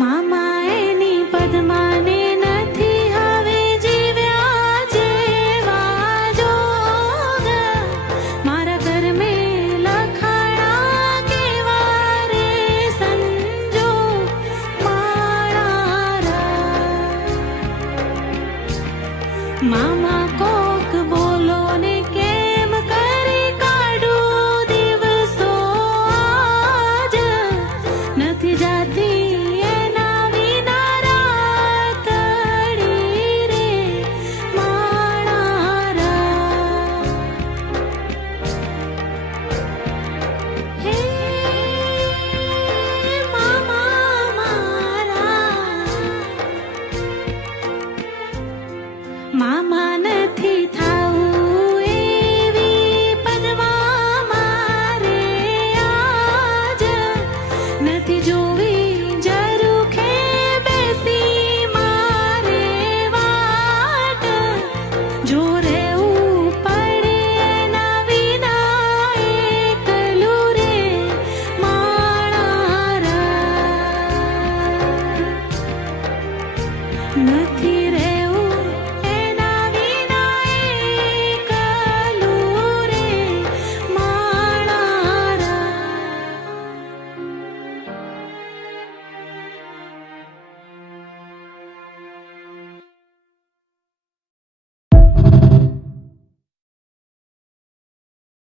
મામા એની પદ્માને નથી હવે જીવ્યા જેવા જોગા. મારા કર્મે લખાણા કેવા રે સંજો માળારા. મામા કોક બોલો ને કેમ કરી કાઢું દિવસો આજ. નથી જાતી એના વિના રાતડી રે માળારા. હે મામા મારા, મામા નથી થાવું એવી પદ્મા મારે આજ. નથી જોવી ઝરૂખે બેસી મારે વાટ. જો રહેવું પડે એના વિના એકલું રે માળારા. નથી